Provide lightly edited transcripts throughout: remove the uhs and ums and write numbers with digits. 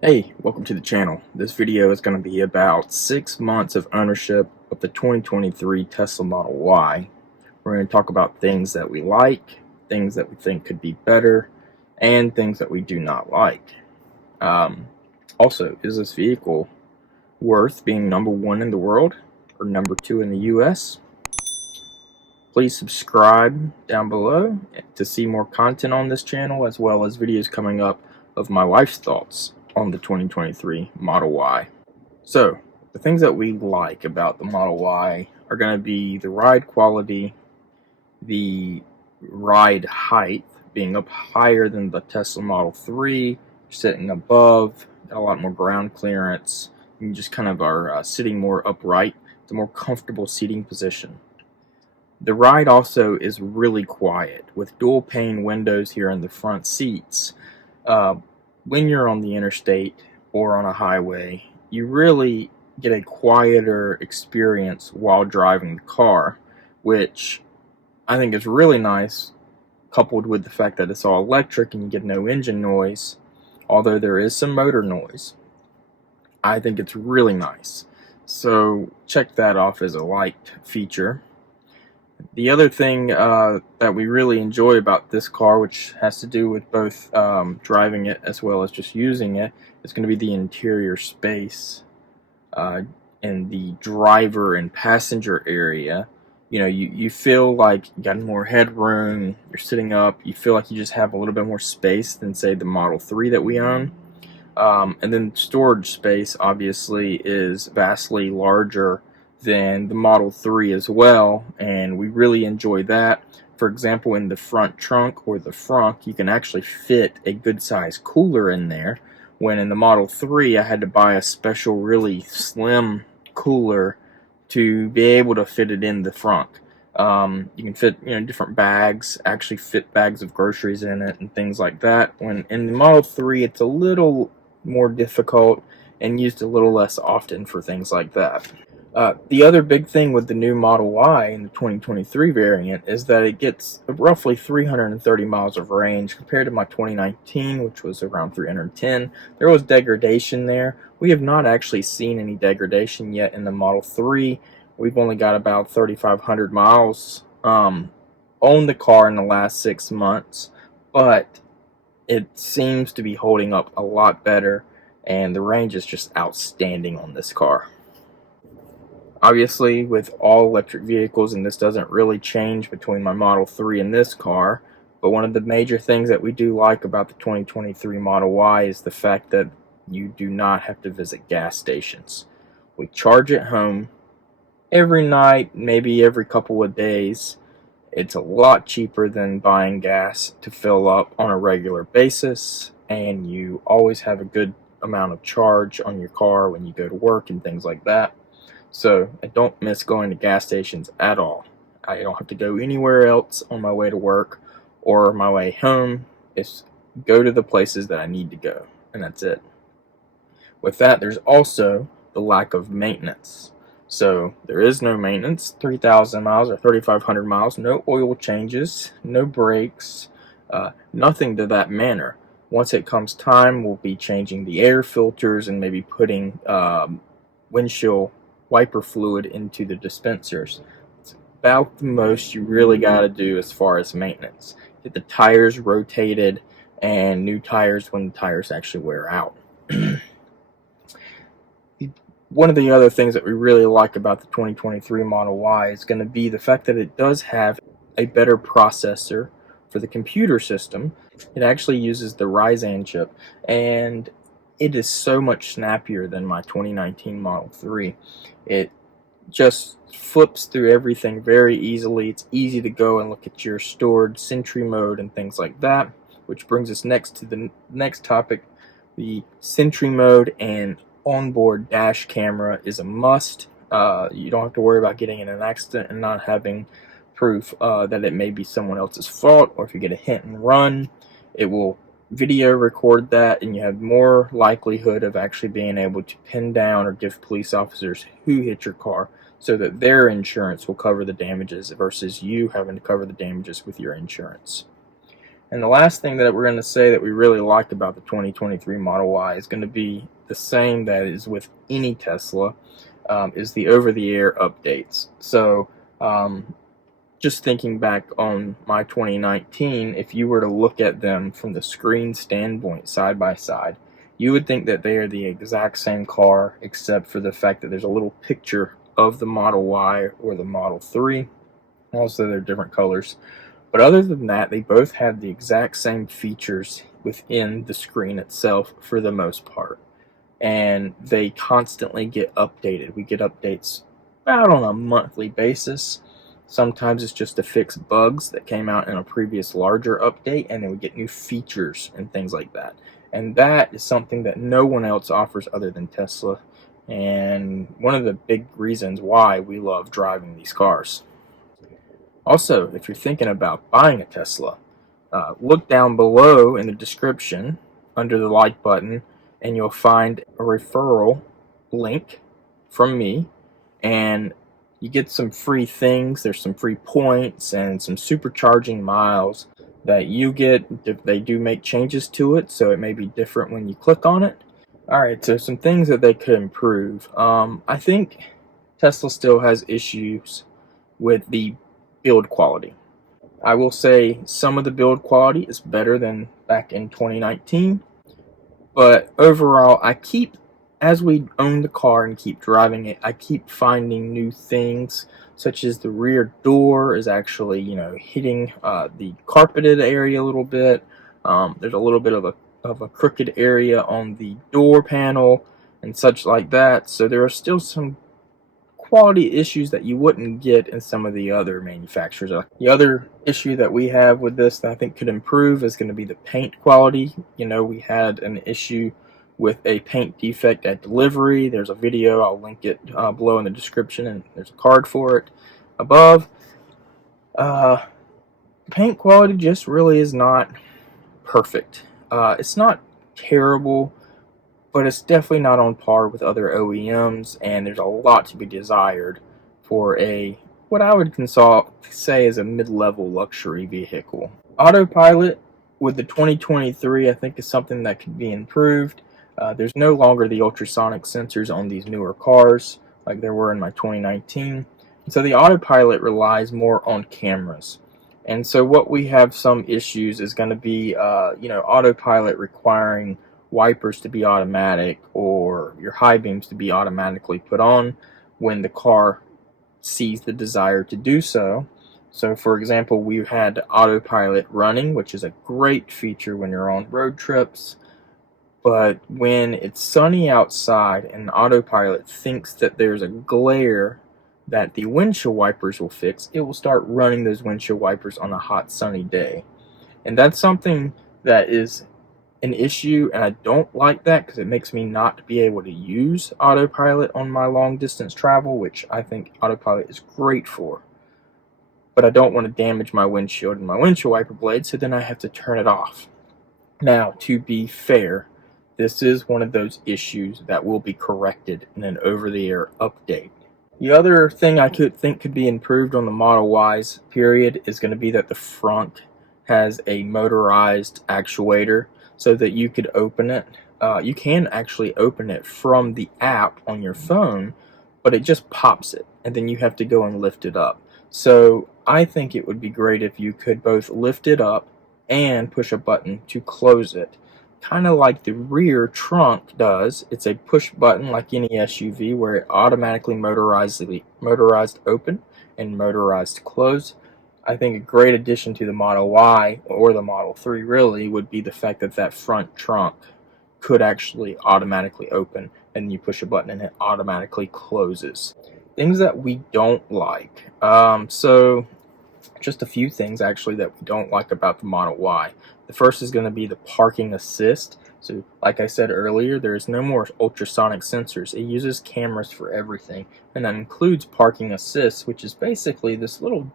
Hey, welcome to the channel. This video is going to be about 6 months of ownership of the 2023 Tesla Model Y. We're going to talk about things that we like, things that we think could be better, and things that we do not like. Also, is this vehicle worth being number 1 in the world or number 2 in the US? Please subscribe down below to see more content on this channel, as well as videos coming up of my wife's thoughts on the 2023 Model Y. So, the things that we like about the Model Y are going to be the ride quality, the ride height, being up higher than the Tesla Model 3, sitting above, got a lot more ground clearance, you just kind of are sitting more upright. It's a more comfortable seating position. The ride also is really quiet, with dual pane windows here in the front seats. When you're on the interstate or on a highway, you really get a quieter experience while driving the car, which I think is really nice, coupled with the fact that it's all electric and you get no engine noise, although there is some motor noise. I think it's really nice. So check that off as a liked feature. The other thing that we really enjoy about this car, which has to do with both driving it as well as just using it, is going to be the interior space in the driver and passenger area. You know, you feel like you got more headroom, you're sitting up, you feel like you just have a little bit more space than, say, the Model 3 that we own. And then storage space, obviously, is vastly larger than the Model 3 as well, and we really enjoy that. For example, in the front trunk or the frunk, you can actually fit a good size cooler in there, when in the Model 3 I had to buy a special really slim cooler to be able to fit it in the frunk. You can fit, different bags, actually fit bags of groceries in it and things like that. When in the Model 3, it's a little more difficult and used a little less often for things like that. The other big thing with the new Model Y in the 2023 variant is that it gets roughly 330 miles of range compared to my 2019, which was around 310. There was degradation there. We have not actually seen any degradation yet in the Model 3. We've only got about 3,500 miles on the car in the last 6 months, but it seems to be holding up a lot better, and the range is just outstanding on this car. Obviously, with all electric vehicles, and this doesn't really change between my Model 3 and this car, but one of the major things that we do like about the 2023 Model Y is the fact that you do not have to visit gas stations. We charge at home every night, maybe every couple of days. It's a lot cheaper than buying gas to fill up on a regular basis, and you always have a good amount of charge on your car when you go to work and things like that. So I don't miss going to gas stations at all. I don't have to go anywhere else on my way to work or my way home. It's go to the places that I need to go, and that's it. With that, there's also the lack of maintenance. So there is no maintenance, 3,000 miles or 3,500 miles, no oil changes, no brakes, nothing to that manner. Once it comes time, we'll be changing the air filters and maybe putting windshield wiper fluid into the dispensers. It's about the most you really got to do as far as maintenance. Get the tires rotated and new tires when the tires actually wear out. One of the other things that we really like about the 2023 Model Y is going to be the fact that it does have a better processor for the computer system. It actually uses the Ryzen chip, and it is so much snappier than my 2019 Model 3. It just flips through everything very easily. It's easy to go and look at your stored Sentry mode and things like that, which brings us next to the next topic. The Sentry mode and onboard dash camera is a must. You don't have to worry about getting in an accident and not having proof that it may be someone else's fault, or if you get a hit and run, it will video record that, and you have more likelihood of actually being able to pin down or give police officers who hit your car, so that their insurance will cover the damages versus you having to cover the damages with your insurance. And the last thing that we're going to say that we really like about the 2023 Model Y is going to be the same that is with any Tesla, is the over-the-air updates. So just thinking back on my 2019, if you were to look at them from the screen standpoint side by side, you would think that they are the exact same car, except for the fact that there's a little picture of the Model Y or the Model 3. Also, they're different colors. But other than that, they both have the exact same features within the screen itself for the most part. And they constantly get updated. We get updates about on a monthly basis. Sometimes it's just to fix bugs that came out in a previous larger update, and then we get new features and things like that. And that is something that no one else offers other than Tesla, and one of the big reasons why we love driving these cars. Also, if you're thinking about buying a Tesla, look down below in the description under the like button, and you'll find a referral link from me, and you get some free things. There's some free points and some supercharging miles that you get. They do make changes to it, so it may be different when you click on it. Alright, so some things that they could improve. I think Tesla still has issues with the build quality. I will say some of the build quality is better than back in 2019, but overall, as we own the car and keep driving it, I keep finding new things, such as the rear door is actually, hitting the carpeted area a little bit. There's a little bit of a crooked area on the door panel and such like that. So there are still some quality issues that you wouldn't get in some of the other manufacturers. The other issue that we have with this that I think could improve is going to be the paint quality. We had an issue with a paint defect at delivery. There's a video, I'll link it below in the description, and there's a card for it above. Paint quality just really is not perfect. It's not terrible, but it's definitely not on par with other OEMs, and there's a lot to be desired for what I would say is a mid-level luxury vehicle. Autopilot with the 2023, I think, is something that could be improved. There's no longer the ultrasonic sensors on these newer cars like there were in my 2019. And so the autopilot relies more on cameras. And so what we have some issues is going to be, autopilot requiring wipers to be automatic, or your high beams to be automatically put on when the car sees the desire to do so. So for example, we had autopilot running, which is a great feature when you're on road trips, but when it's sunny outside and autopilot thinks that there's a glare that the windshield wipers will fix, it will start running those windshield wipers on a hot sunny day. And that's something that is an issue, and I don't like that because it makes me not be able to use autopilot on my long distance travel, which I think autopilot is great for. But I don't want to damage my windshield and my windshield wiper blade, so then I have to turn it off. Now, to be fair, this is one of those issues that will be corrected in an over-the-air update. The other thing I could be improved on the Model Ys, period, is going to be that the front has a motorized actuator so that you could open it. You can actually open it from the app on your phone, but it just pops it, and then you have to go and lift it up. So I think it would be great if you could both lift it up and push a button to close it, kind of like the rear trunk does. It's a push button like any SUV where it automatically motorized open and motorized close. I think a great addition to the Model Y, or the Model 3 really, would be the fact that that front trunk could actually automatically open, and you push a button and it automatically closes. Things that we don't like. So just a few things actually that we don't like about the Model Y. The first is going to be the parking assist. So like I said earlier, there is no more ultrasonic sensors. It uses cameras for everything, and that includes parking assist, which is basically this little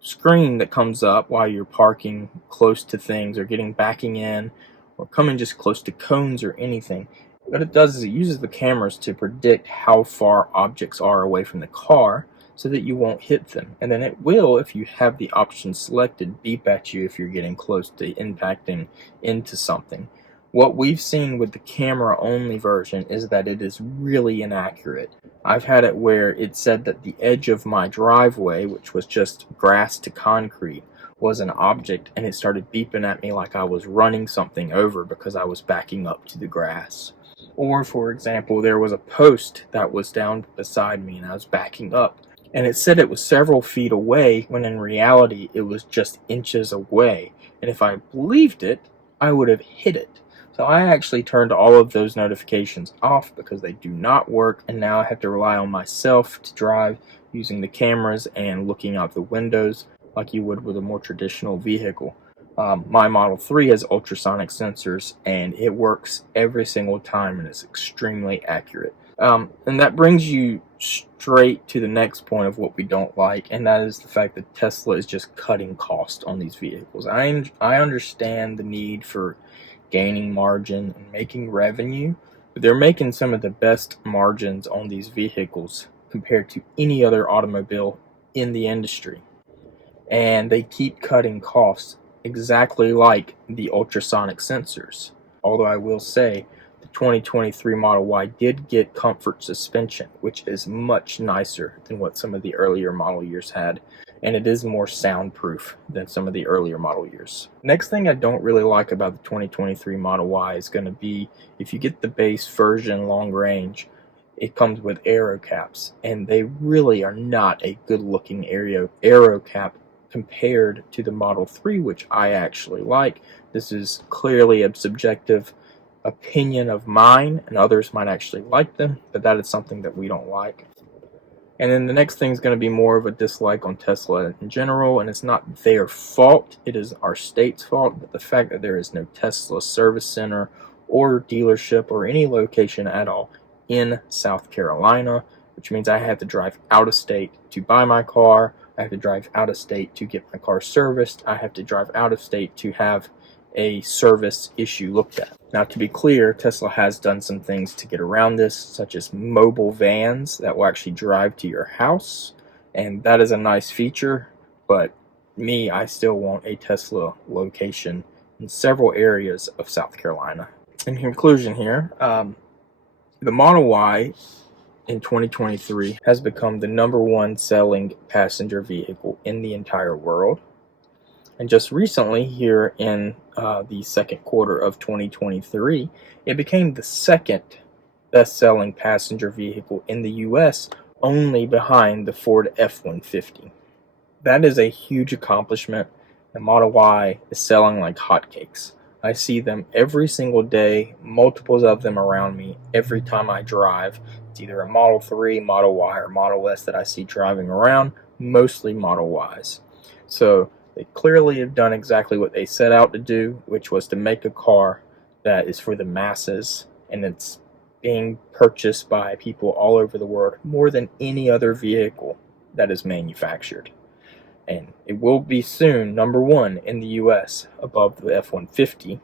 screen that comes up while you're parking close to things or backing in or coming just close to cones or anything. What it does is it uses the cameras to predict how far objects are away from the car. so that you won't hit them. And then it will, if you have the option selected, beep at you if you're getting close to impacting into something. What we've seen with the camera only version is that it is really inaccurate. I've had it where it said that the edge of my driveway, which was just grass to concrete, was an object, and it started beeping at me like I was running something over because I was backing up to the grass. Or, for example, there was a post that was down beside me and I was backing up, and it said it was several feet away when in reality it was just inches away. And if I believed it, I would have hit it. So I actually turned all of those notifications off because they do not work, and now I have to rely on myself to drive using the cameras and looking out the windows like you would with a more traditional vehicle. My Model 3 has ultrasonic sensors, and it works every single time and is extremely accurate. And that brings you straight to the next point of what we don't like, and that is the fact that Tesla is just cutting cost on these vehicles. I understand the need for gaining margin and making revenue, but they're making some of the best margins on these vehicles compared to any other automobile in the industry. And they keep cutting costs exactly like the ultrasonic sensors. Although I will say the 2023 Model Y did get comfort suspension, which is much nicer than what some of the earlier model years had, and it is more soundproof than some of the earlier model years. Next thing I don't really like about the 2023 Model Y is going to be, if you get the base version long range, it comes with aero caps, and they really are not a good looking aero cap compared to the Model 3, which I actually like. This is clearly a subjective opinion of mine, and others might actually like them, but that is something that we don't like. And then the next thing is going to be more of a dislike on Tesla in general, and it's not their fault, it is our state's fault, but the fact that there is no Tesla service center or dealership or any location at all in South Carolina, which means I have to drive out of state to buy my car, I have to drive out of state to get my car serviced, I have to drive out of state to have a service issue looked at. Now, to be clear, Tesla has done some things to get around this, such as mobile vans that will actually drive to your house, and that is a nice feature, but I still want a Tesla location in several areas of South Carolina. In conclusion here, the Model Y in 2023 has become the #1 selling passenger vehicle in the entire world. And just recently, here in the second quarter of 2023, it became the second best-selling passenger vehicle in the US, only behind the Ford F-150. That is a huge accomplishment. The Model Y is selling like hotcakes. I see them every single day, multiples of them around me every time I drive. It's either a Model 3, Model Y, or Model S that I see driving around, mostly Model Ys. So they clearly have done exactly what they set out to do, which was to make a car that is for the masses, and it's being purchased by people all over the world more than any other vehicle that is manufactured. And it will be soon #1 in the US, above the F-150,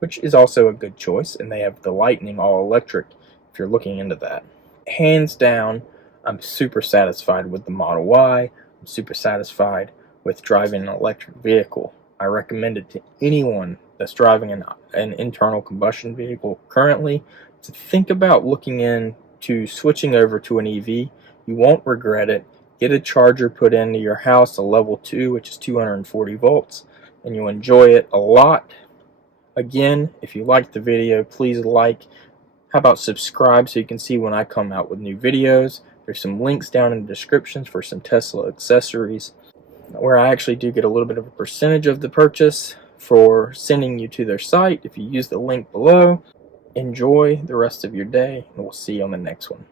which is also a good choice, and they have the Lightning all-electric if you're looking into that. Hands down, I'm super satisfied with the Model Y. I'm super satisfied with driving an electric vehicle. I recommend it to anyone that's driving an internal combustion vehicle currently to think about looking into switching over to an EV. You won't regret it. Get a charger put into your house, a level 2, which is 240 volts, and you'll enjoy it a lot. Again, if you liked the video, please like. How about subscribe so you can see when I come out with new videos. There's some links down in the descriptions for some Tesla accessories, where I actually do get a little bit of a percentage of the purchase for sending you to their site if you use the link below. Enjoy the rest of your day, and we'll see you on the next one.